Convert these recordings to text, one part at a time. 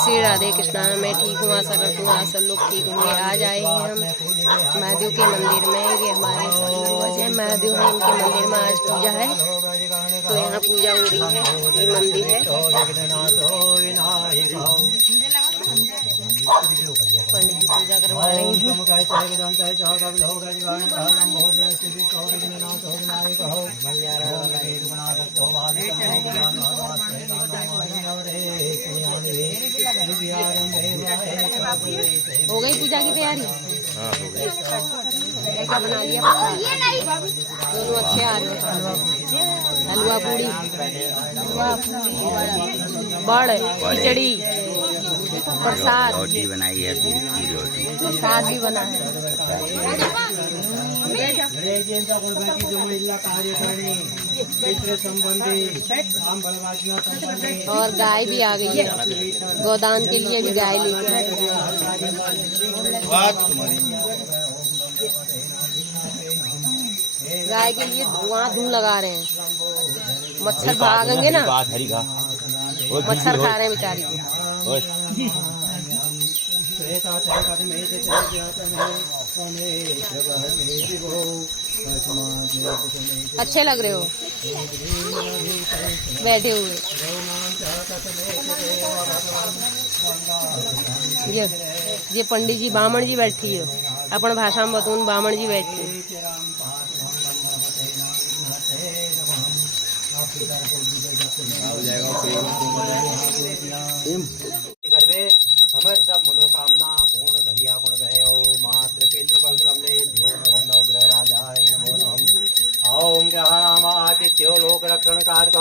श्री राधे कृष्णा। मैं ठीक हूँ, आशा करती हूँ आप सब लोग ठीक होंगे। आज आए हैं हम महादेव के मंदिर में। ये हमारे पूर्वज हैं, महादेव हैं, इनके मंदिर में आज पूजा है। तो यहाँ पूजा हो रही है, ये मंदिर है। पंडित जी पूजा करवा रहे हैं। हो गई पूजा की तैयारी? हाँ, हो गई। क्या बना लिया? दोनों अच्छे आ रहे हैं। हलवा पूड़ी, बड़, खिचड़ी, प्रसाद, रोटी बनाई है, दूध की रोटी, प्रसाद भी बना है। और गाय भी आ गई है, गोदान के लिए भी गाय लेके आए। गाय के लिए वहाँ धूम लगा रहे हैं। मच्छर भागेंगे ना, मच्छर खा रहे हैं बेचारी को। अच्छे लग रहे हो बैठे हुए। ये पंडित जी बामण जी बैठी है, अपन भाषा में बतून बामण जी बैठे। हमारे सब मनोकामना पूर्ण करिया गुण भयो मात्र पितृकल्प कमले ध्यो नव ग्रह राजाय नमो नमः। ओम ग्रहाणाम आदित्यो लोक रक्षण कारक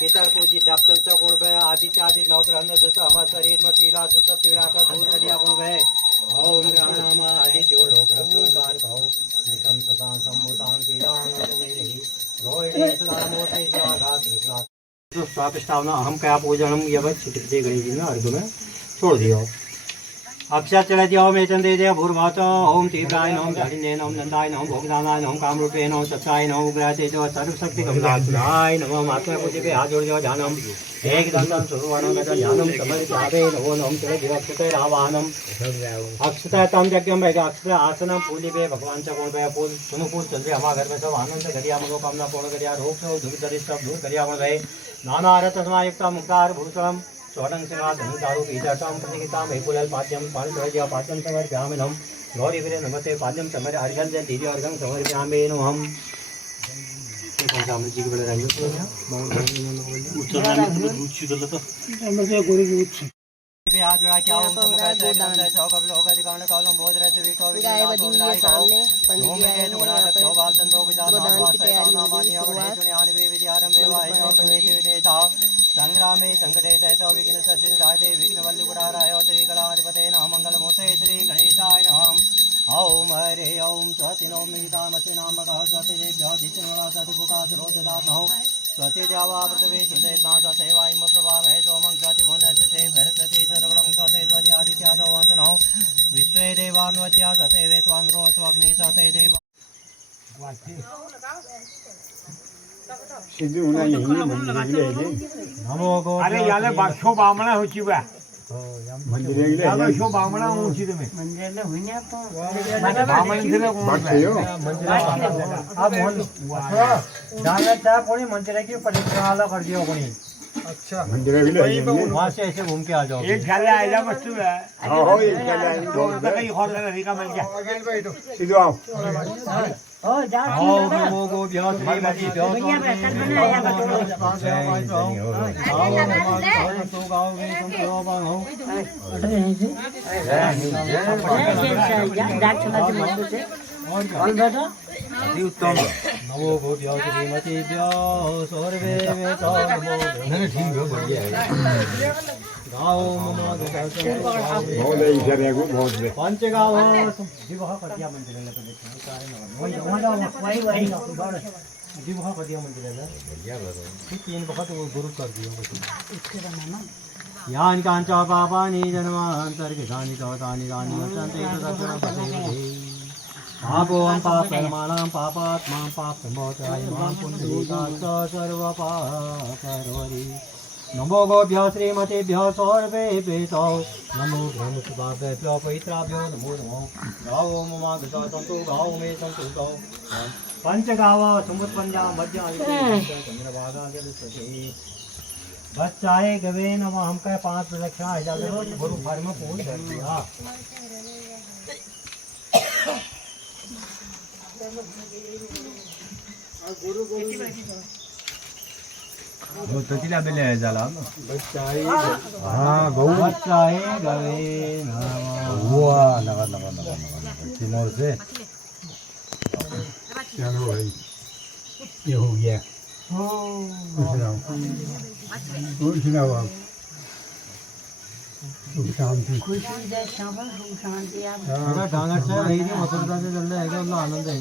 पितर पूजी दप्तन च गुण भय आदित्य आदि नव ग्रह न जो हमारे शरीर में पीड़ा से सब पीड़ा का दूर करिया गुण भय। ओम ग्रहाणाम आदित्यो लोक रक्षण कारक निकम सदा संभूतान पीड़ा न मेरे रोहिणी सदा मोते आघात जो स्वापिष्टावना अहम क्या पूजनम यह चित्रित गणेश में अर्घ में छोड़ दियो। अक्षर चढ़ दियो मेचन दे दिया भूर्भात ओम तीव्राय नम हरिणे नम नंदाय नम भोगदानाय नम कामरूपे नम सत्याय नम उग्राय जो सर्वशक्ति कमलाय नम महात्मा पूजे पे हाथ जोड़ दियो ध्यानम एक दंतम सुरवणम ध्यानम समर्पयामि नमो नम चल दियो अक्षते रावाहनम अक्षता तम यज्ञम है अक्षत आसनम पूजे पे भगवान से गुण पे फूल सुनो फूल चल रहे हमारे घर में सब आनंद से करिया मनोकामना पूर्ण करिया रोग से दूर करिए सब दूर करिया गुण भय नाना रत्नमयुक्त मुक्तार भूषणम स्वर्ण सिंहासन दारू पीजाटम प्रतिगिताम हेकुलल पाद्यम पाणित्रय पाद्यम समर्पयामिनम गौरी वीर नमते पाद्यम समर्पय हरिहर जन दीदी और गंग समर्पयामि नमः। जी के बड़े रंग आज जोड़ा क्या ओम तुम कहते हैं सौ कबल होगा दिखाने कॉलम बहुत रहते वीटो गाय बधी है सामने। पंडित जी आए हैं यहाँ पर गोदान की तैयारी होगी। शुरुआत संग्रामे संकटे सहसो विघ्न सचिदाय विघ्न वल्लुकुटाराय श्री गणाधिपते नमः मंगलमूर्ते श्री गणेशाय नमः। ओम हरे ओम स्वस्ति नो मिहितामस्ति नामकः स्वस्तिभ्यो धितिर्वणः स्वस्तिभुकासुरोददात्मः स्वस्ति जावा पृथिवी सुदेशा स्वस्ति वायुः प्रभामहे सोमं स्वस्ति भुवनस्ते बृहस्पति सर्वं स्वस्ति स्वस्ति आदित्यादो वन्दनः विश्वे देवान्वत्या स्वस्ति वैश्वानरो स्वग्नि स्वस्ति देव सिद्धू होना यही नमो गो अरे याले बाशो बामणा होची बा मंदिर गेले याले शो बामणा होची तुम्ही मंदिरले होईना तो बामण दिले कोण बाशयो मंदिर आप मोहन जाना कोणी मंदिराची परिक्रमा कर दियो कोणी। अच्छा मंदिर गेले वहां से ऐसे घूम के आ जाओ। एक गाले आइला वस्तु है हां हो एक गाले आई तो कहीं और लगा का मिल गया सीधो आओ ओ जा नमो गो ध्यान श्री मति ध्यान तो गाओ में तुम करो बांगो अति उत्तम नमो गो ध्यान श्री मति ध्यान सर्वे में तो नहीं ठीक हो बढ़िया है गाओ मनो बहुत है इधर है बहुत है पंच गाओ जी वहां कर दिया मंदिर में तो वही जी वहां कर दिया मंदिर में बढ़िया करो तीन वक्त वो गुरु कर दिया इसके बनाना यान कांचा पापानि जन्मांतर्गतानि तवतानि दानि वर्तन्ते तदर्शनपते पापों पापमानां पापात्मां पापमोचयाय मां पुण्यभूतात् सर्वपापकरोरि नमो गोभ्यो श्रीमतेभ्यो सर्वेभ्यो नमो ब्रह्मसुभाभ्यो पवित्राभ्यो नमो नमो गावो मम गतो सन्तु गावो मे सन्तु गावो पंचगाव समुत्पन्ना मध्य चंद्रभागा बच्चाए गवे नमः हम कह 5 प्रदक्षिणा इजाजत हो गुरु भर में पूर्ण कर दिया। वो ततिला बेले जाला बच्चाए हां गौ बच्चाए गवे नमः हुआ नगा नगा नगा नगा तिमोर से चलो भाई ये हो गया खुश रहो आप सुख शांति डांगर से रही थी मथुरा से चल रहा है अल्लाह आनंद है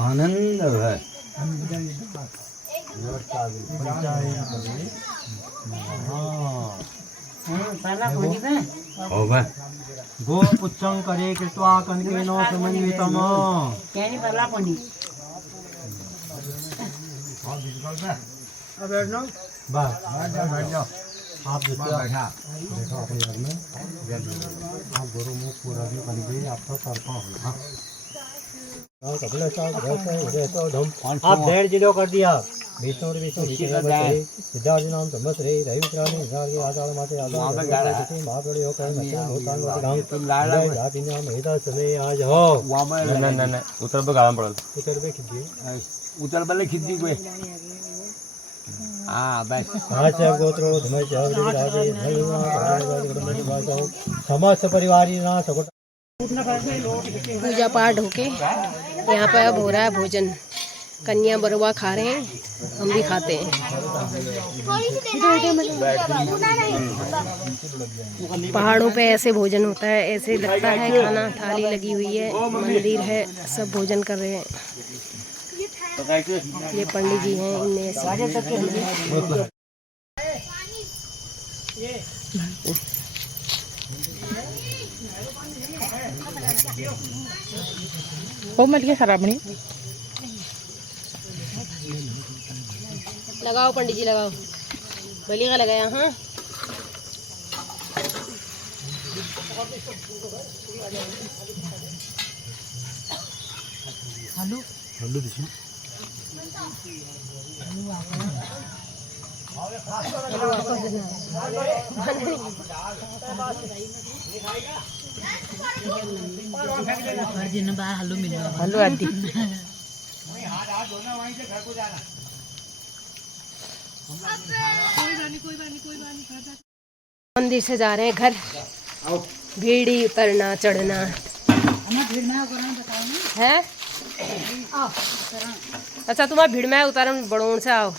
आनंद है होगा गो पुच्छं करे कृत्वा कनकेनो समन्वितम कैनी बला पनी अब बैठना बस बैठ जाओ आप बैठा देखो अपने घर में आप गुरु मुख पूरा भी बन गई आपका सर्पा होगा आप डेढ़ जिलो कर दिया विष्णु सिद्धार्थ नाम ब्रह्मश्री रवित्राणी आचार्य माते महाबड़ी हो कर समय आज हो उतर पे गाला पड़ल उतर पे खिंची उतर पहले खिद्दी कोई हां बस आज गोत्रो धमय समस्त परिवारी ना सकोट पूजा पाठ होके यहाँ पर अब हो रहा है भोजन। कन्या बरुआ खा रहे हैं, हम भी खाते हैं। पहाड़ों पे ऐसे भोजन होता है, ऐसे लगता है खाना थाली लगी हुई है, मंदिर है, सब भोजन कर रहे हैं। ये पंडित जी हैं, इनने ऐसे हो मलिए खराब नहीं लगाओ पंडित जी लगाओ, बलि का लगाया। हाँ हेलो हेलो दिशा हेलो आंटी मंदिर से जा रहे हैं घर। भीड़ी उतरना चढ़ना है। अच्छा तुम्हारा भीड़ में उतरन बड़ोन से आओ।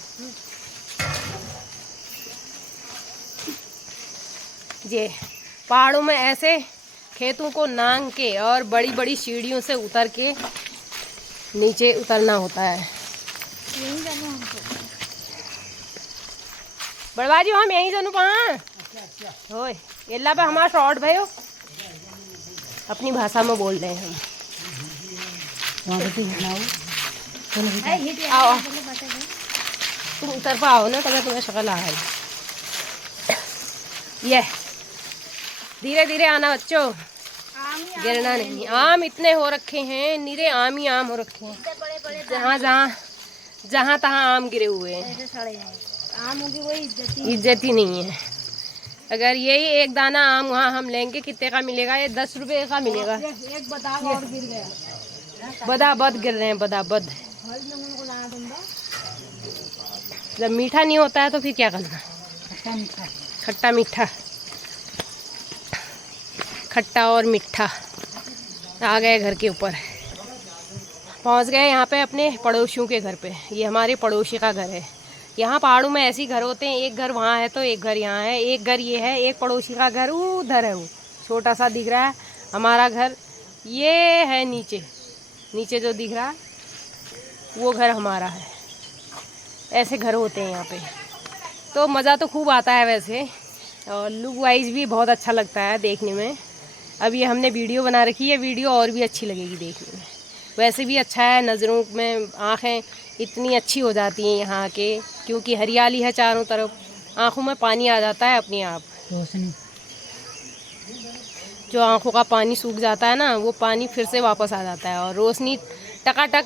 ये पहाड़ों में ऐसे खेतों को नांग के और बड़ी बड़ी सीढ़ियों से उतर के नीचे उतरना होता है। बड़वा जी हम यहीं जानू पा होए एल्ला पे हमारा शॉर्ट भयो अपनी भाषा में बोल रहे हैं हम। आओ तुम उतर पर आओ ना, तब तुम्हें शक्ल आ है। ये धीरे धीरे आना बच्चों, गिरना नहीं। आम इतने हो रखे हैं, नीरे आम ही आम हो रखे हैं। जहाँ तहाँ आम गिरे हुए हैं। आम होगी वही इज्जत ही नहीं है। अगर यही एक दाना आम वहाँ हम लेंगे कितने का मिलेगा? ये 10 रुपए का मिलेगा। एक बदाम और गिर गया। बदाबद गिर रहे हैं, बदाबद। जब मीठा नहीं होता है तो फिर क्या करना? खट्टा मीठा, खट्टा और मीठा। आ गए घर के ऊपर, पहुंच गए यहाँ पे अपने पड़ोसियों के घर पे। ये हमारे पड़ोसी का घर है। यहाँ पहाड़ों में ऐसे घर होते हैं, एक घर वहाँ है तो एक घर यहाँ है, एक घर ये है, एक पड़ोसी का घर उधर है, वो छोटा सा दिख रहा है। हमारा घर ये है नीचे, नीचे जो दिख रहा है वो घर हमारा है। ऐसे घर होते हैं यहाँ पे। तो मज़ा तो खूब आता है वैसे, और लुक वाइज भी बहुत अच्छा लगता है देखने में। अब ये हमने वीडियो बना रखी है, वीडियो और भी अच्छी लगेगी देखने में। वैसे भी अच्छा है, नज़रों में आँखें इतनी अच्छी हो जाती हैं यहाँ के, क्योंकि हरियाली है चारों तरफ, आँखों में पानी आ जाता है अपने आप। रोशनी जो आँखों का पानी सूख जाता है ना, वो पानी फिर से वापस आ जाता है और रोशनी टकाटक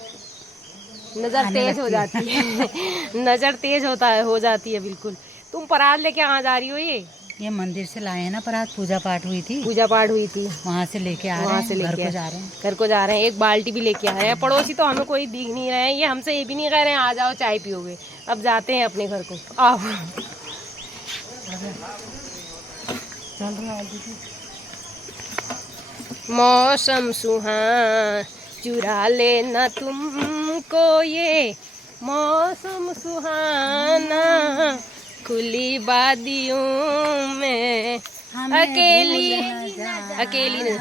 नज़र तेज हो जाती है नज़र तेज हो जाती है बिल्कुल। तुम परात लेके कहाँ जा रही हो? ये मंदिर से लाए हैं ना, पर आज पूजा पाठ हुई थी, वहाँ से लेके आ रहे हैं, घर को जा रहे हैं। घर को जा रहे हैं, एक बाल्टी भी लेके आ रहे हैं। पड़ोसी तो हमें कोई दिख नहीं रहे हैं, ये हमसे ये भी नहीं कह रहे हैं आ जाओ चाय पियोगे। अब जाते हैं अपने घर को। आओ चल रहा है। मौसम सुहाना चुरा लेना तुमको ये मौसम सुहाना, खुली वादियों में अकेली नहीं,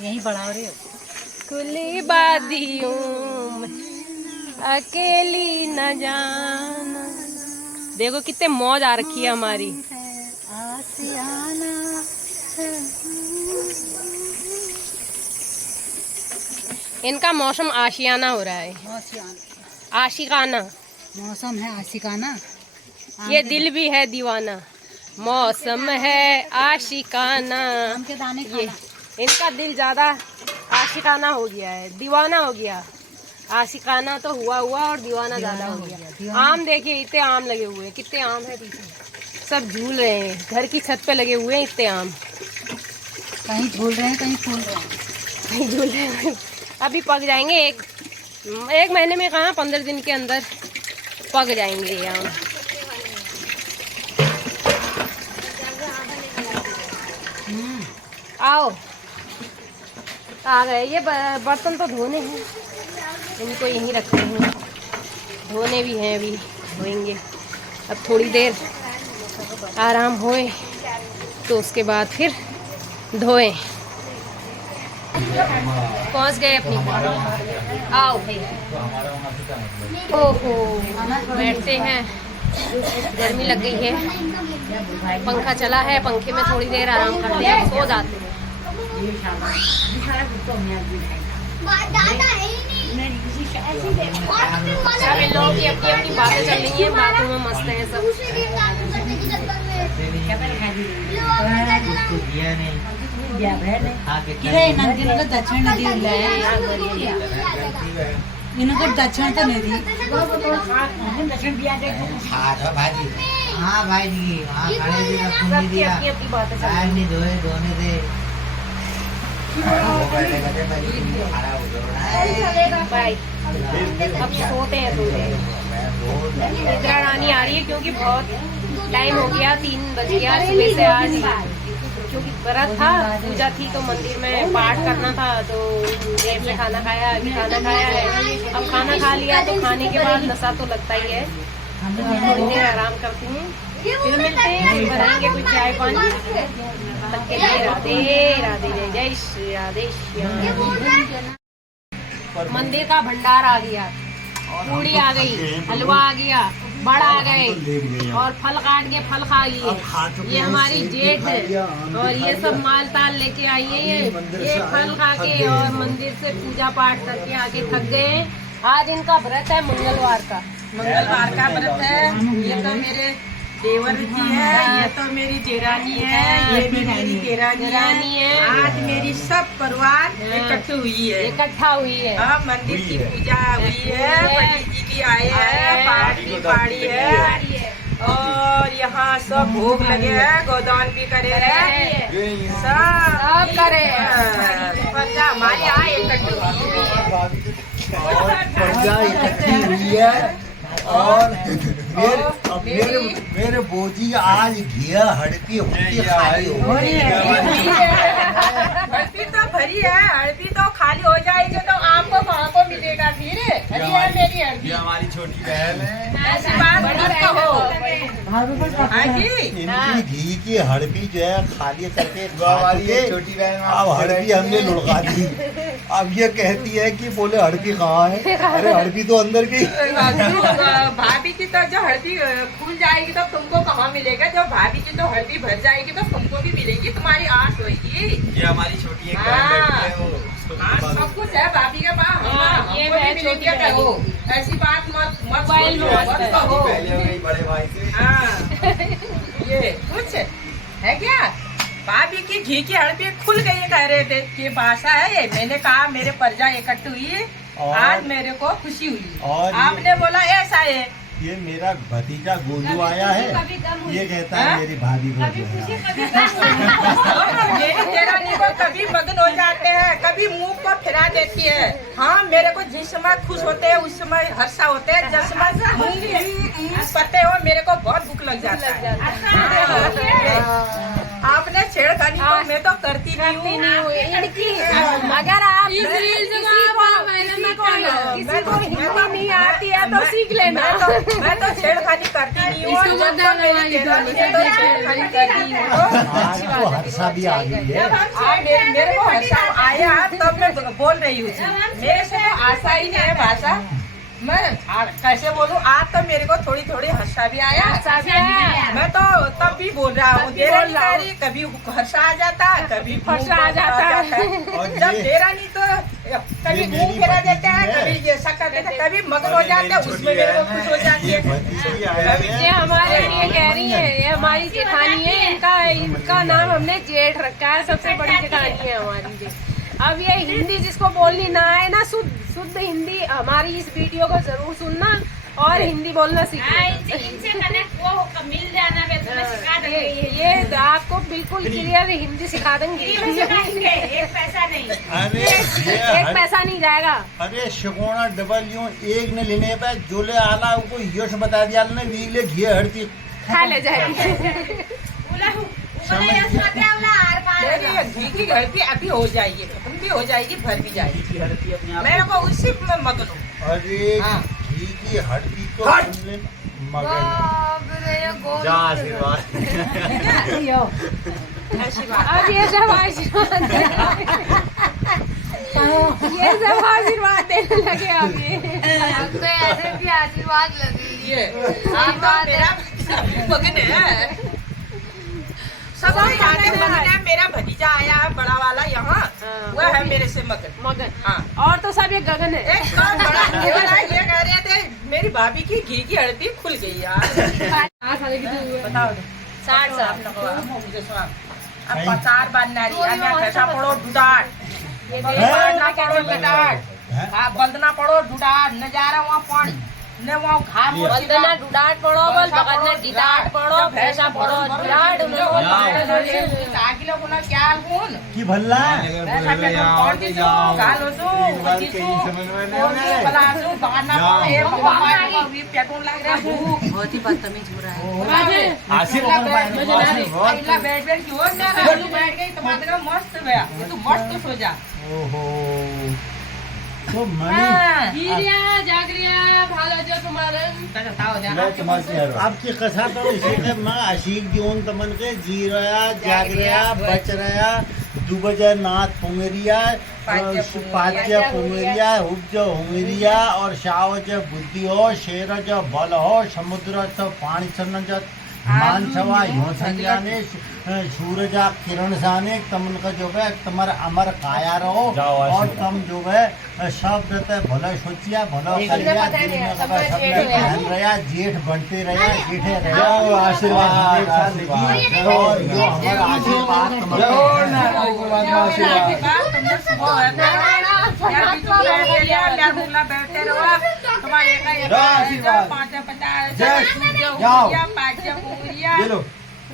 यही बढ़ा रहे हो। खुली वादियों में अकेली न जाना। देखो कितने मौज आ रखी है हमारी। इनका मौसम आशियाना हो रहा है, आशिकाना मौसम है, आशिकाना। ये दिल भी है दीवाना, मौसम है आशिकाना। के दाने ये इनका दिल ज़्यादा आशिकाना हो गया है, दीवाना हो गया। आशिकाना तो हुआ और दीवाना ज़्यादा हो गया। आम देखिए, इतने आम लगे हुए हैं, कितने आम है पीछे, सब झूल रहे हैं। घर की छत पे लगे हुए हैं इतने आम, कहीं झूल रहे हैं, कहीं फूल रहे हैं, कहीं झूल रहे हैं। अभी पक जाएंगे, एक महीने में कहाँ, 15 दिन के अंदर पक जाएंगे ये आम। आओ आ गए। ये बर्तन तो धोने हैं, इनको यहीं रखते हैं, धोने भी हैं, अभी धोएंगे। अब थोड़ी देर आराम होए तो उसके बाद फिर धोएं। पहुंच गए अपनी। आओ भाई, ओहो बैठते हैं, गर्मी लग गई है, पंखा चला है, पंखे में थोड़ी देर आराम करते हैं, सो जाते हैं। सब इन लोगों की अपनी अपनी बातें चल रही हैं, बातों में मस्त हैं सब। दक्षिण नदी इनको दक्षिण तो नहीं दी। हाँ भाई जी, हाँ सबकी अपनी अपनी बातें चल रही हैं। धोने दे। बाय। अब सोते हैं थोड़ी देर। निद्रा रानी आ रही है क्योंकि बहुत टाइम हो गया, 3 बज गया सुबह से। आज क्योंकि व्रत था, पूजा थी तो मंदिर में पाठ करना था, तो देर से खाना खाया। अभी खाना खाया है, अब खाना खा लिया तो खाने के बाद नशा तो लगता ही है। थोड़ी देर आराम करती हूँ, फिर मिलते हैं, बनाएंगे कुछ चाय पानी। तब के लिए राधे राधे, जय श्री राधे श्याम। मंदिर का भंडार आ गया, पूड़ी आ गई, हलवा आ गया, बड़ आ गए और फल काट के फल खा लिए। ये हमारी जेठ है और ये सब माल ताल लेके आई है। ये फल खा के और मंदिर से पूजा पाठ करके आके थक गए। आज इनका व्रत है, मंगलवार का व्रत है। ये तो मेरे देवर जी है, ये तो मेरी जेरानी है, ये भी मेरी जेरानी है। आज मेरी सब परिवार इकट्ठा हुई है। मंदिर की पूजा हुई है, पंडित जी भी आए हैं, पाठ भी पाड़ी है और यहाँ सब भोग लगे हैं, गोदान भी करे हैं, सब करे हैं। प्रजा हमारी यहाँ इकट्ठी हुई है। और मेरे बोजी आज घिया हड़पी खाली हो रही है। हड़पी तो भरी है, हड़पी तो खाली हो जाएगी तो आपको वहाँ को मिलेगा। फिर मेरी हड़पी हमारी छोटी बहन है, ऐसी बात मत कहो। इनकी घी की हड़पी जो है खाली करके हमारी छोटी बहन, अब हड़पी हमने लुढ़का दी। अब ये कहती है कि बोले हड़पी कहाँ है? अरे हड़पी तो अंदर की। भाभी की तो जो हड़पी फूल जाएगी तो तुमको कहाँ मिलेगा? जो भाभी की तो हड़पी भर जाएगी तो तुमको भी मिलेगी, तुम्हारी आस होगी। ये हमारी छोटी एक बहन बैठी है, वो हाँ, सब कुछ है भाभी के पास। हाँ, ये है छोटी क्या कहो, ऐसी बात मत मोबाइल में मस्त है। कहो। बड़े भाई से हाँ, ये कुछ है क्या? भाभी की घी की हड़पी खुल गई, कह रहे थे कि भाषा है ये। मैंने कहा मेरे प्रजा इकट्ठी हुई है, आज मेरे को खुशी हुई। और आपने बोला ऐसा है। ये मेरा भतीजा गोलू आया है, ये कहता है मेरी भाभी को मेरी देरानी को कभी मगन हो जाते हैं, कभी मुंह को फिरा देती है। हाँ, मेरे को जिस समय खुश होते हैं उस समय हर्षा होते हैं, जिस समय पते हो मेरे को बहुत भूख लग जाता है। आपने छेड़खानी तो मैं तो करती नहीं हूँ। अगर आप किसी को हिंदी नहीं आती है तो सीख लेना। मैं तो छेड़खानी करती नहीं हूँ। जब तक मेरी देरानी ने तो छेड़खानी करती हूँ। आज तो हर्षा भी आ गई है। मेरे को हर्षा आया तब मैं बोल रही हूँ। मेरे से तो आशा ही नहीं है भाषा। मैं कैसे बोलूं, आज तो मेरे को थोड़ी थोड़ी हर्षा भी आया। मैं तो तब भी बोल रहा हूँ, कभी हर्षा आ जाता है, कभी हर्षा आ जाता है। जब मेरा नहीं तो कभी मुंह फिरा देते हैं, कभी ऐसा कर देते हैं, कभी मगन हो जाते हैं, उसमें मेरे को खुश हो जाती है। ये हमारे लिए कह रही है, ये हमारी जेठानी है। इनका नाम हमने जेठ रखा है, सबसे बड़ी जेठानी है हमारी। अब ये हिंदी जिसको बोलनी ना आए ना, शुद्ध हिंदी हमारी इस वीडियो को जरूर सुनना और हिंदी बोलना सीखना। इनसे कनेक्ट वो मिल जाना, मैं तुम्हें सिखा दूंगी। ये आपको बिल्कुल क्लियर हिंदी सिखा देंगे। एक पैसा नहीं, अरे एक पैसा नहीं जाएगा। अरे शिकोना डबल यूं एक ने लेने पे जो ले आला को यश बता दिया ने वीले घी हड़ती खा ले जाएगी। घी की घड़ती अभी हो जाएगी, खत्म भी हो जाएगी, भर भी जाएगी। मेरे को उसी में मगन हूँ। अरे घी की हड़ती तो जा आशीर्वाद। अब ये सब आशीर्वाद ये सब आशीर्वाद देने लगे। अब तो ऐसे भी आशीर्वाद लगे। ये मेरा मगन है, सब मेरा भतीजा आया है बड़ा वाला यहाँ, वह है मेरे से मगन। हाँ, और तो सब ये गगन है। एक बड़ा ये कह रहे थे मेरी भाभी की घी की हड़पी खुल गई यार। बताओ 60 साल अब 50 बनना रही कैसा पड़ो डुडाट, बंदना पड़ो डुडाट, नजारा वहाँ पानी ने वहाँ घाम बंदना डुडाट पड़ो, बल बगना डिडाट पड़ो, भैंसा पड़ो डिडाट। लोग क्या गुण की भल्ला ऐसा पे और की जो गालो जो की जो बला जो बगाना ये भगवान भी पेटों लग रहा है, भूख बहुत ही बदतमीज हो रहा है। आशीर्वाद इला बैठ क्यों ना रहलू बैठ गई तुम्हारे मस्त गया, तू मस्त सो जा। ओहो तो मनी जागरिया भालो जो तुम्हारे आपकी कथा तो इसी के माँ आशिक जीवन तमन के जी रहा जाग रहा बच रहा दुबज नाथ पुंगरिया पाच्य पुंगरिया हुब्ज हुंगरिया और शावज बुद्धि हो शेर जो बल हो समुद्र तो पानी चन्न जो मानसवा योसन जाने सूरजा किरण जाने तमन का जो है तुम्हारा अमर काया रहो और तुम जो है शब्द भला सोचिया भला करिया दिल में सब ध्यान रहा जेठ बनते रहे जेठे रहे आशीर्वाद और जो हमारा आशीर्वाद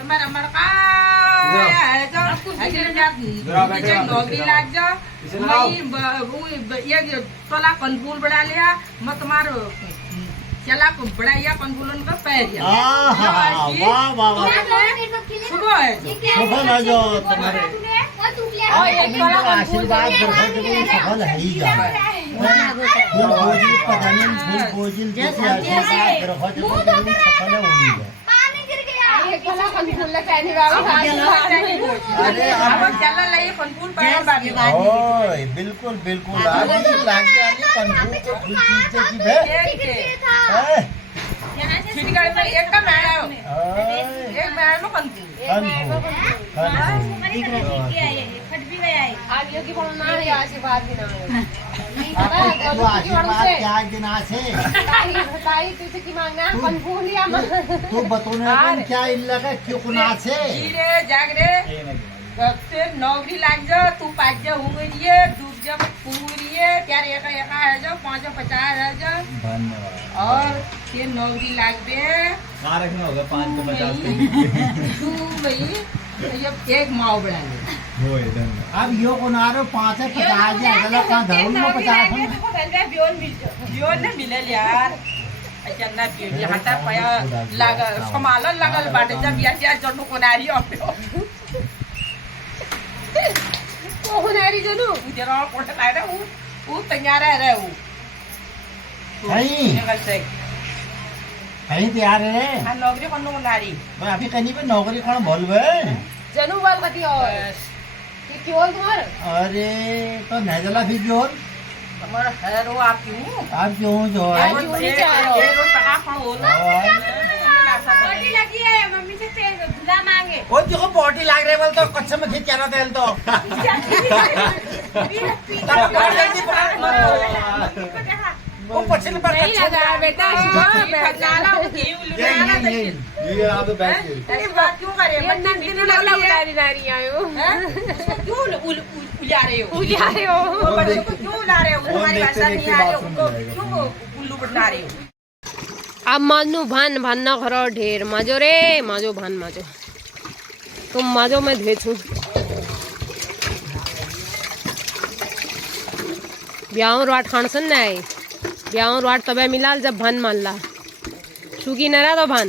तुम्हारा नौकरी लाग जाओ, ये तोला कंदूल बढ़ा लिया मैं तुम्हारो चला को बढ़ाइया कंदूलन का पैरिया सुबह है सफल आ जाओ तुम्हारे आशीर्वाद सफल है ही जा फूल बोझिल पदानी फूल बोझिल जैसे आशीर्वाद सफल होनी है। बिल्कुल बिल्कुल छत्तीसगढ़ में एक का मैडम एक मैडम भाभीओ की पढ़ना है आशीर्वाद भी ना तो आशीर्वाद क्या गिना से बताई तुझे की मांगना कन्फूलिया तू बतौने पण क्या इल्ला का क्यों कुना से रे जाग रे से नौकरी लाग जा तू 5 जा हुंगरिए डूब जा पूरिए क्या रे का है जो 550 है जो धन्यवाद और ये नौकरी लाग दे कहां रखना होगा 550 तू भाई ये एक माओ बना ले होए धन्यवाद अब यो कोनारो 550 है अगला का धर्म में 50 है बियोन ने मिले यार अच्छा ना बियोन हटा पाया लगा समालन लगल बाटे जब या जनु कोनारी आप्यो को हुनारी जनु जरा कोट लाए रे वो तैयार है रे वो नहीं निकल से कहीं तैयार है आ नौकरी करनो नारी मैं अभी कहीं पे नौकरी कौन बोलबे जनु बोल कती और ये क्यों तुम्हार अरे तो नजला भी जोर हमार है रो आप क्यों जो है ये रो पका खाओ रोटी लगी है मम्मी से धुला मांगे ओ जो बॉडी लाग रहे बोल तो कच्चे में खींच चला तेल तो वो पछिल पर नहीं लगा बेटा नाला ये आप तो बैठ ऐसी बात क्यों कर रहे ये दिन लगला उलारी नारी आयो क्यों उला रहे हो हो बच्चों को क्यों उला रहे हो तुम्हारी भाषा नहीं आ रही उनको क्यों उल्लू बना रहे हो अब मानू भान भानना खरो ढेर माजो रे माजो भान माजो तुम माजो मैं भेजू ब्याह राट खानसन न आए ब्याह राट तबे मिलाल जब भान मान ला सुगी न रहा तो भान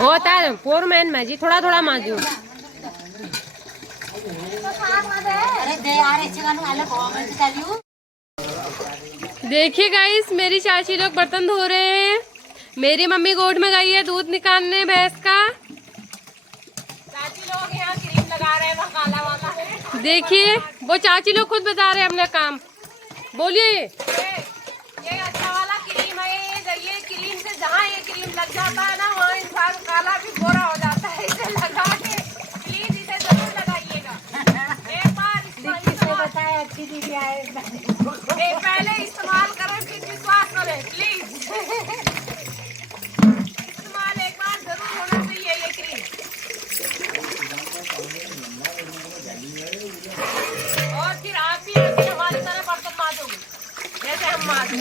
होता है 4 मैन में जी थोड़ा थोड़ा माजू देखिए गाइस मेरी चाची लोग बर्तन धो रहे हैं मेरी मम्मी गोद में गई है दूध निकालने भैंस का चाची लोग यहाँ क्रीम लगा रहे हैं काला वाला देखिए वो चाची लोग खुद बता रहे हैं हमने काम बोलिए ये अच्छा वाला क्रीम है ये क्रीम से जहाँ ये क्रीम लग जाता है ना वहाँ इंसान काला भी गोरा हो जाता है इसे लगा के प्लीज इसे जरूर लगाइएगा एक बार बताए अच्छी दीदी आए पहले इस्तेमाल करें फिर विश्वास करें प्लीज इस्तेमाल एक बार जरूर होना चाहिए ये क्रीम और फिर आप भी ऐसे हमारी तरह बर्तन माजोगे जैसे हम माजो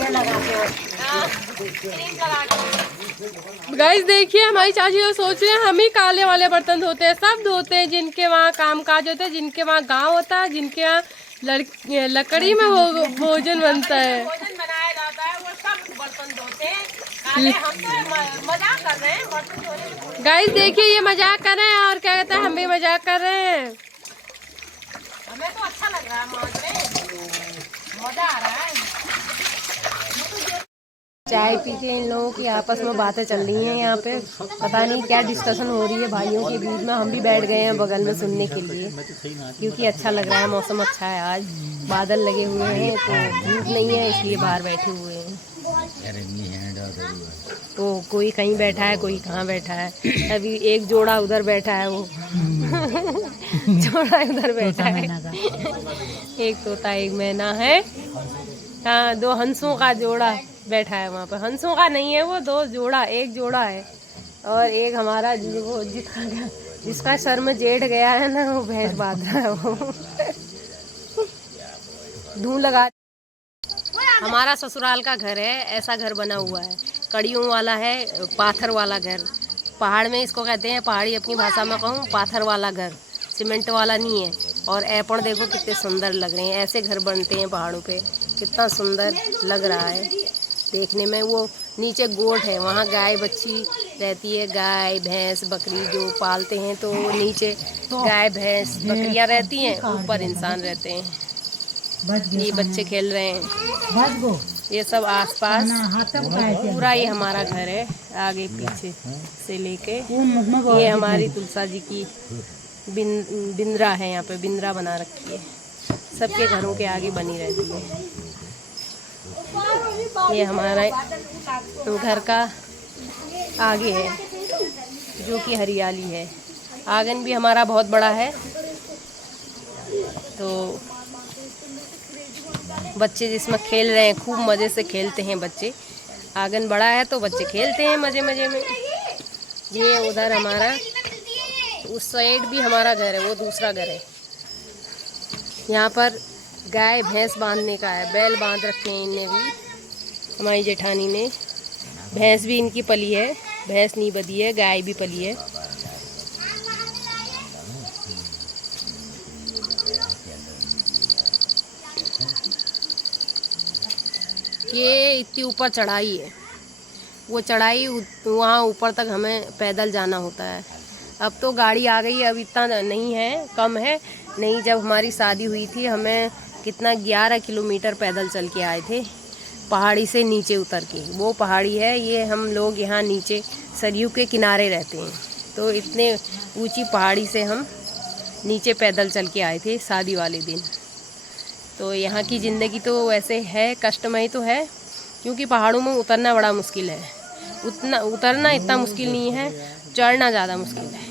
गाइस देखिए हमारी चाची लोग सोच रहे हैं हम ही काले वाले बर्तन धोते हैं सब धोते हैं जिनके वहाँ काम काज होते हैं जिनके वहाँ गांव होता है जिनके यहाँ लकड़ी में भोजन बनता है भोजन बनाया जाता है वो सब बर्तन धोते हैं काले हम तो मजाक कर रहे हैं बर्तन धोने गाइस देखिए ये मजाक कर रहे हैं और क्या कहते हैं हम भी मजाक कर रहे हैं हमें तो अच्छा लग रहा है माज में मजा आ रहा है चाय पी के इन लोगों की आपस में बातें चल रही हैं यहाँ पे पता नहीं क्या डिस्कशन हो रही है भाइयों के बीच में हम भी बैठ गए हैं बगल में सुनने के लिए क्योंकि अच्छा लग रहा है मौसम अच्छा है आज बादल लगे हुए हैं तो धूप नहीं है इसलिए बाहर बैठे हुए हैं तो कोई कहीं बैठा है कोई कहाँ बैठा है अभी एक जोड़ा उधर बैठा है वो जोड़ा उधर बैठा है एक तोता एक मैना है हाँ 2 हंसों का जोड़ा बैठा है वहाँ पर हंसों का नहीं है वो 2 जोड़ा एक जोड़ा है और एक हमारा वो जिसका सर में जेठ गया है ना वो भैंस बांध रहा है वो धूल लगा हमारा ससुराल का घर है ऐसा घर बना हुआ है कड़ियों वाला है पाथर वाला घर पहाड़ में इसको कहते हैं पहाड़ी अपनी भाषा में कहूँ पाथर वाला घर सीमेंट वाला नहीं है और ऐपण देखो कितने सुंदर लग रहे हैं ऐसे घर बनते हैं पहाड़ों पे कितना सुंदर लग रहा है देखने में वो नीचे गोठ है वहाँ गाय बच्ची रहती है गाय भैंस बकरी जो पालते हैं तो नीचे गाय भैंस बकरियाँ रहती हैं ऊपर इंसान रहते हैं ये बच्चे खेल रहे हैं ये सब आसपास पूरा ये हमारा घर है आगे पीछे से लेके ये हमारी तुलसा जी की बिंद्रा है यहाँ पे बिंद्रा बना रखी है सबके घरों के आगे बनी रहती है ये हमारा घर का आगे है जो कि हरियाली है। आंगन भी हमारा बहुत बड़ा है, तो बच्चे जिसमें खेल रहे हैं, खूब मज़े से खेलते हैं बच्चे। आंगन बड़ा है तो बच्चे खेलते हैं मज़े मज़े में। ये उधर हमारा, उस साइड भी हमारा घर है, वो दूसरा घर है। यहाँ पर गाय भैंस बांधने का है, बैल बांध रखे हैं इनने भी, हमारी जेठानी ने। भैंस भी इनकी पली है, भैंस नहीं बधी है, गाय भी पली है। ये इतनी ऊपर चढ़ाई है, वो चढ़ाई वहाँ ऊपर तक हमें पैदल जाना होता है। अब तो गाड़ी आ गई है, अब इतना नहीं है, कम है। नहीं, जब हमारी शादी हुई थी हमें कितना 11 किलोमीटर पैदल चल के आए थे, पहाड़ी से नीचे उतर के। वो पहाड़ी है, ये हम लोग यहाँ नीचे सरयू के किनारे रहते हैं, तो इतने ऊंची पहाड़ी से हम नीचे पैदल चल के आए थे शादी वाले दिन। तो यहाँ की ज़िंदगी तो वैसे है, कष्टमय तो है, क्योंकि पहाड़ों में उतरना बड़ा मुश्किल है। उतरना इतना मुश्किल नहीं है, चढ़ना ज़्यादा मुश्किल है।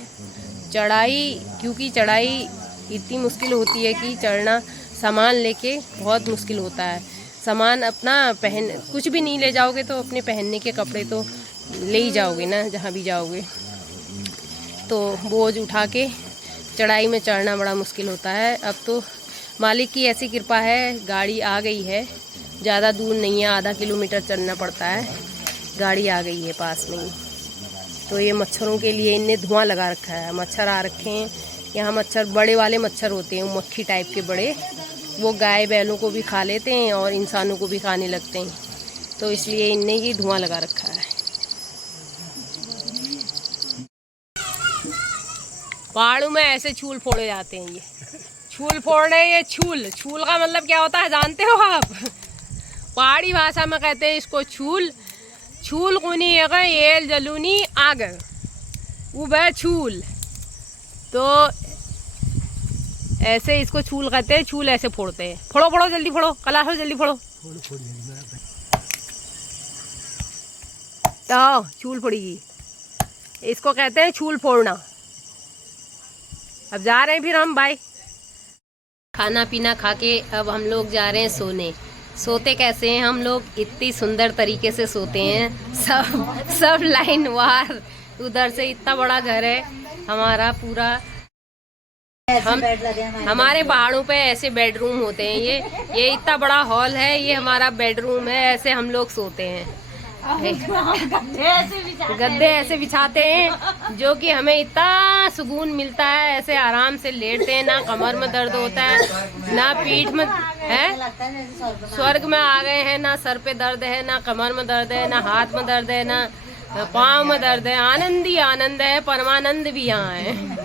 चढ़ाई, क्योंकि चढ़ाई इतनी मुश्किल होती है कि चढ़ना, सामान लेके बहुत मुश्किल होता है। सामान अपना कुछ भी नहीं ले जाओगे तो अपने पहनने के कपड़े तो ले ही जाओगे ना, जहाँ भी जाओगे। तो बोझ उठा के चढ़ाई में चढ़ना बड़ा मुश्किल होता है। अब तो मालिक की ऐसी कृपा है, गाड़ी आ गई है, ज़्यादा दूर नहीं है, आधा किलोमीटर चलना पड़ता है, गाड़ी आ गई है पास में ही। तो ये मच्छरों के लिए इनने धुआं लगा रखा है, मच्छर आ रखे हैं यहाँ। मच्छर बड़े वाले मच्छर होते हैं, मक्खी टाइप के बड़े, वो गाय बैलों को भी खा लेते हैं और इंसानों को भी खाने लगते हैं, तो इसलिए इनने ये धुआं लगा रखा है। पहाड़ों में ऐसे छूल फोड़े जाते हैं, ये छूल फोड़ रहे हैं। ये छूल का मतलब क्या होता है जानते हो आप? पहाड़ी भाषा में कहते हैं इसको छूल। छूल कुनी ये जलूनी आग उबे छूल, तो ऐसे इसको छूल कहते हैं। छूल ऐसे फोड़ते हैं। फोड़ो जल्दी फोड़ो, कलाशो जल्दी फोड़ो। तो छूल फोड़ेगी, इसको कहते हैं छूल फोड़ना। अब जा रहे हैं फिर हम, बाय। खाना पीना खा के अब हम लोग जा रहे हैं सोने। सोते कैसे हैं हम लोग? इतनी सुंदर तरीके से सोते हैं, सब लाइन वार। उधर से इतना बड़ा घर है हमारा पूरा। हमारे पहाड़ों पे ऐसे बेडरूम होते हैं। ये इतना बड़ा हॉल है, ये हमारा बेडरूम है। ऐसे हम लोग सोते हैं, गद्दे ऐसे बिछाते हैं जो कि हमें इतना सुकून मिलता है। ऐसे आराम से लेटते हैं, ना कमर में दर्द होता है, ना पीठ में है, स्वर्ग में आ गए हैं। ना सर पे दर्द है, ना कमर में दर्द है, ना हाथ में दर्द है, ना पाँव में दर्द है। आनंद ही आनंद है, परमानंद भी यहाँ है।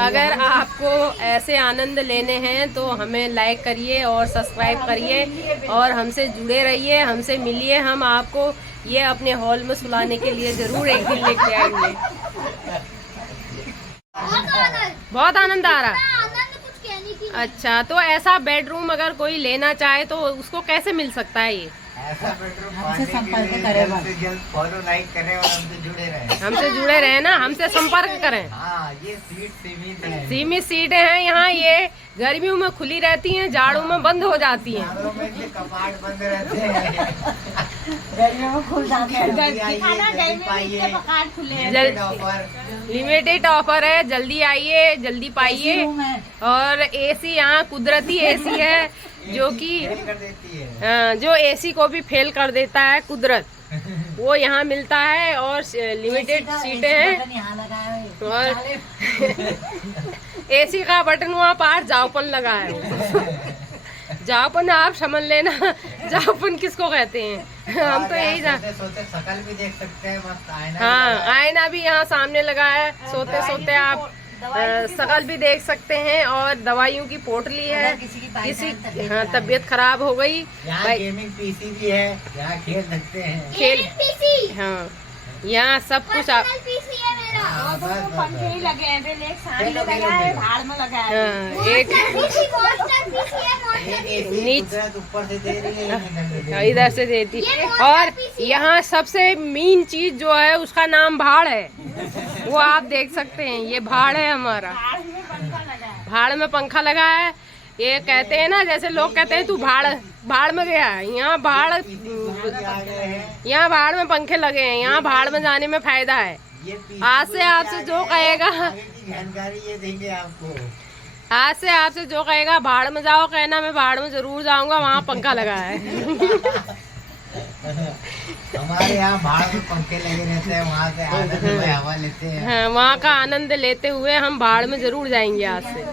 अगर आपको ऐसे आनंद लेने हैं तो हमें लाइक करिए और सब्सक्राइब करिए और हमसे जुड़े रहिए, हमसे मिलिए। हम आपको ये अपने हॉल में सुलाने के लिए जरूर एक दिन लेके आएंगे। बहुत आनंद आ रहा। अच्छा, तो ऐसा बेडरूम अगर कोई लेना चाहे तो उसको कैसे मिल सकता है? ये हमसे संपर्क करें, फॉलो लाइक करें और हमसे जुड़े रहें ना, हमसे संपर्क करें। हाँ, ये सीट सीमित सीटें हैं यहाँ। ये गर्मियों में खुली रहती हैं, जाड़ों में बंद हो जाती हैं। कपाट बंद रहते हैं, गर्मियों में खुल जाते हैं। लिमिटेड ऑफर है, जल्दी आइए, जल्दी पाइए। और एसी यहाँ कुदरती एसी है जो कि जो एसी को भी फेल कर देता है कुदरत, वो यहाँ मिलता है। और लिमिटेड सीटें हैं और एसी का बटन वहाँ पार जाओपन लगा है। जाओपन आप समझ लेना, जाओपन किसको कहते हैं? हम तो यही शकल भी देख सकते हैं, मस्त आईना। हाँ, आईना भी यहाँ सामने लगा है। सोते सोते आप शकल भी देख सकते हैं। और दवाइयों की पोटली है, किसी तबीयत खराब हो गई। यहाँ गेमिंग पीसी भी है, यहाँ खेल सकते हैं। हाँ, यहाँ सब कुछ आप पंखे ही लगे हैं, एक साड़ी में लगा है, भाड़ में लगा है। एक ऊपर से दे रही है, इधर से देती। और यहाँ सबसे मेन चीज जो है उसका नाम भाड़ है, वो आप देख सकते हैं। ये भाड़ है हमारा, भाड़ में पंखा लगा है। ये कहते हैं ना, जैसे लोग कहते हैं तू भाड़ में गया है, यहाँ भाड़ में पंखे लगे हैं। यहाँ भाड़ में जाने में फायदा है। आज से आपसे जो कहेगा, ये देंगे आपको। आज से आपसे जो कहेगा भाड़ में जाओ, कहना मैं भाड़ में जरूर जाऊंगा, वहाँ पंखा लगा है। हमारे यहाँ भाड़ में पंखे लगे रहते हैं, वहाँ से आनंद में हवा लेते हैं। हाँ, वहाँ का आनंद लेते हुए हम भाड़ में जरूर जाएंगे आज से।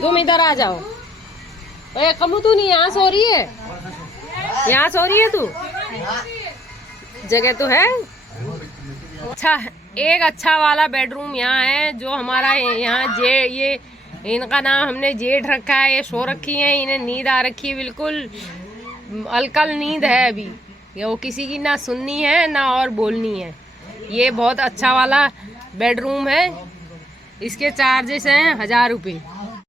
तुम इधर आ जाओ। ओए कमू, तू नहीं यहाँ सो रही है? यहाँ सो रही है तू? जगह तो है। अच्छा, एक अच्छा वाला बेडरूम यहाँ है, जो हमारा यहाँ ये इनका नाम हमने जेठ रखा है। ये सो रखी है, इन्हें नींद आ रखी है, बिल्कुल अलकल नींद है अभी। ये वो किसी की ना सुननी है ना और बोलनी है। ये बहुत अच्छा वाला बेडरूम है। इसके चार्जेस हैं 1000 रुपये।